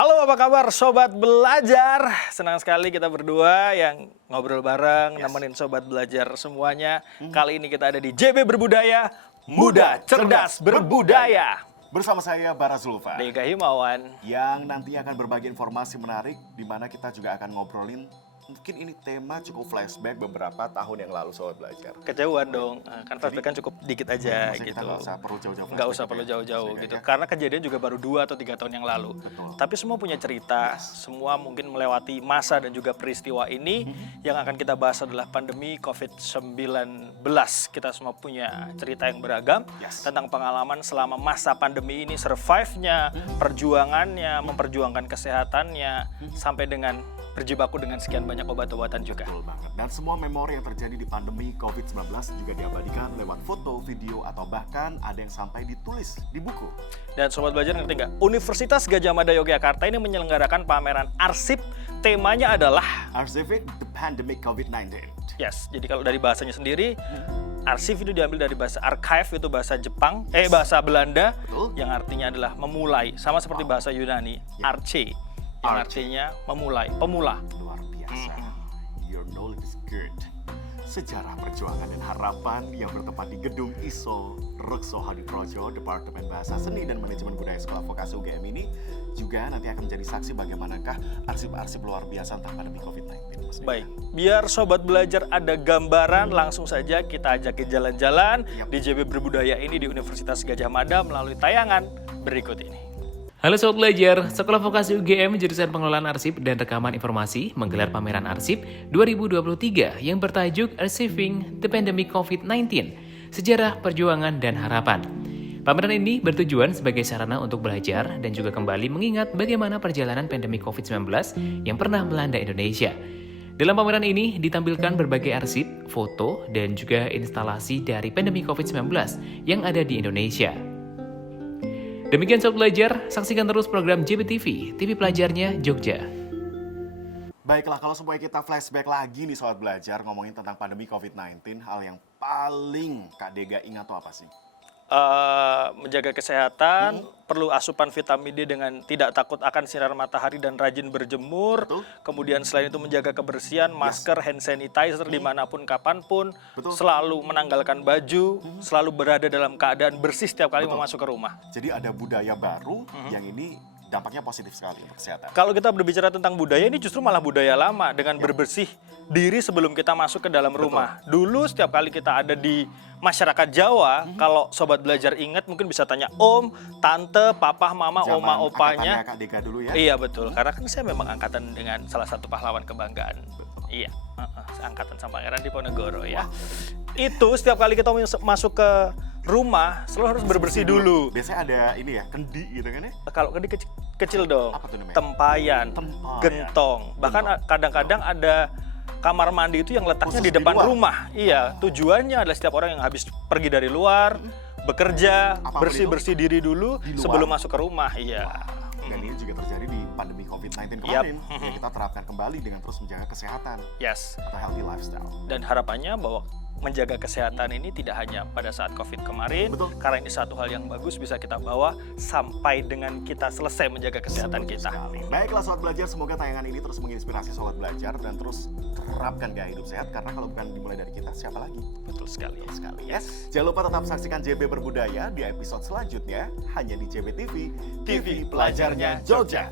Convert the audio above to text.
Halo, apa kabar Sobat Belajar? Senang sekali kita berdua yang ngobrol bareng, nemenin Sobat Belajar semuanya. Kali ini kita ada di JB Berbudaya, Muda, Cerdas, Berbudaya. Bersama saya Bara Zulfa. Dika Himawan. Yang nantinya akan berbagi informasi menarik, di mana kita juga akan ngobrolin, mungkin ini tema cukup flashback beberapa tahun yang lalu Sobat Belajar. Kejauhan dong, kan flashback kan cukup dikit aja Maksudnya gitu. Kita nggak usah perlu jauh-jauh. Nggak usah perlu jauh-jauh gitu. Karena kejadian juga baru 2 atau 3 tahun yang lalu. Betul. Tapi semua punya cerita, semua mungkin melewati masa dan juga peristiwa ini. Yang akan kita bahas adalah pandemi COVID-19. Kita semua punya cerita yang beragam tentang pengalaman selama masa pandemi ini, survive-nya, perjuangannya, memperjuangkan kesehatannya, sampai dengan berjibaku dengan sekian banyak obat-obatan juga. Betul banget. Dan semua memori yang terjadi di pandemi COVID-19 juga diabadikan lewat foto, video, atau bahkan ada yang sampai ditulis di buku. Dan Sobat Belajar ngerti nggak? Universitas Gadjah Mada Yogyakarta ini menyelenggarakan pameran arsip. Temanya adalah Archiving the Pandemic COVID-19. Yes, jadi kalau dari bahasanya sendiri, arsip itu diambil dari bahasa archive, itu bahasa Jepang, bahasa Belanda, Betul. yang artinya adalah memulai. Sama seperti bahasa Yunani, arche, yang artinya memulai, pemula. Luar biasa. Your knowledge is good. Sejarah perjuangan dan harapan yang bertempat di gedung ISO Rekso Hadiprojo, Departemen Bahasa Seni dan Manajemen Budaya Sekolah Vokasi UGM ini juga nanti akan menjadi saksi bagaimanakah arsip-arsip luar biasa tentang pandemi COVID-19. Baik, biar Sobat Belajar ada gambaran, langsung saja kita ajak jalan-jalan di JB Berbudaya ini di Universitas Gadjah Mada melalui tayangan berikut ini. Halo Sobat Belajar, Sekolah Vokasi UGM Jurusan Pengelolaan Arsip dan Rekaman Informasi menggelar pameran arsip 2023 yang bertajuk Archiving the Pandemic COVID-19, Sejarah Perjuangan dan Harapan. Pameran ini bertujuan sebagai sarana untuk belajar dan juga kembali mengingat bagaimana perjalanan pandemi COVID-19 yang pernah melanda Indonesia. Dalam pameran ini ditampilkan berbagai arsip, foto, dan juga instalasi dari pandemi COVID-19 yang ada di Indonesia. Demikian Sobat Belajar, saksikan terus program JBTV, TV Pelajarnya Jogja. Baiklah, kalau semuanya kita flashback lagi nih Sobat Belajar, ngomongin tentang pandemi COVID-19, hal yang paling Kak Dega ingat tuh apa sih? Menjaga kesehatan, perlu asupan vitamin D dengan tidak takut akan sinar matahari dan rajin berjemur. Betul. Kemudian selain itu menjaga kebersihan, masker, hand sanitizer dimanapun, kapanpun. Betul. Selalu menanggalkan baju, selalu berada dalam keadaan bersih setiap kali mau masuk ke rumah. Jadi ada budaya baru yang ini dampaknya positif sekali untuk kesehatan. Kalau kita berbicara tentang budaya, ini justru malah budaya lama dengan berbersih diri sebelum kita masuk ke dalam rumah. Dulu setiap kali kita ada di masyarakat Jawa, kalau Sobat Belajar ingat mungkin bisa tanya om, tante, papa, mama, Zaman oma, opanya. angkatannya Kak Dega dulu ya. Iya betul, karena kan saya memang angkatan dengan salah satu pahlawan kebanggaan. Iya, angkatan sama Pangeran Diponegoro ya. Itu setiap kali kita masuk ke rumah selalu harus bersih dulu. Biasanya ada ini ya, kendi gitu kan ya? Kalau kendi kecil dong, Apa tuh namanya? tempayan, Tempayan. gentong. Bahkan kadang-kadang ada kamar mandi itu yang letaknya Khusus di depan luar? rumah. Iya, tujuannya adalah setiap orang yang habis pergi dari luar, bekerja, Apapun bersih-bersih diri dulu di luar. sebelum masuk ke rumah. Iya. Dan ini juga terjadi di pandemi COVID-19 kemarin. Yang kita terapkan kembali dengan terus menjaga kesehatan Yes. atau healthy lifestyle. Dan harapannya bahwa menjaga kesehatan ini tidak hanya pada saat COVID kemarin, Betul. karena ini satu hal yang bagus bisa kita bawa sampai dengan kita selesai menjaga kesehatan kita. Baiklah Sobat Belajar, semoga tayangan ini terus menginspirasi Sobat Belajar dan terus terapkan gaya hidup sehat, karena kalau bukan dimulai dari kita, siapa lagi? Betul sekali. Yes. Jangan lupa tetap saksikan JB Berbudaya di episode selanjutnya hanya di JB TV, TV Pelajarnya Jogja.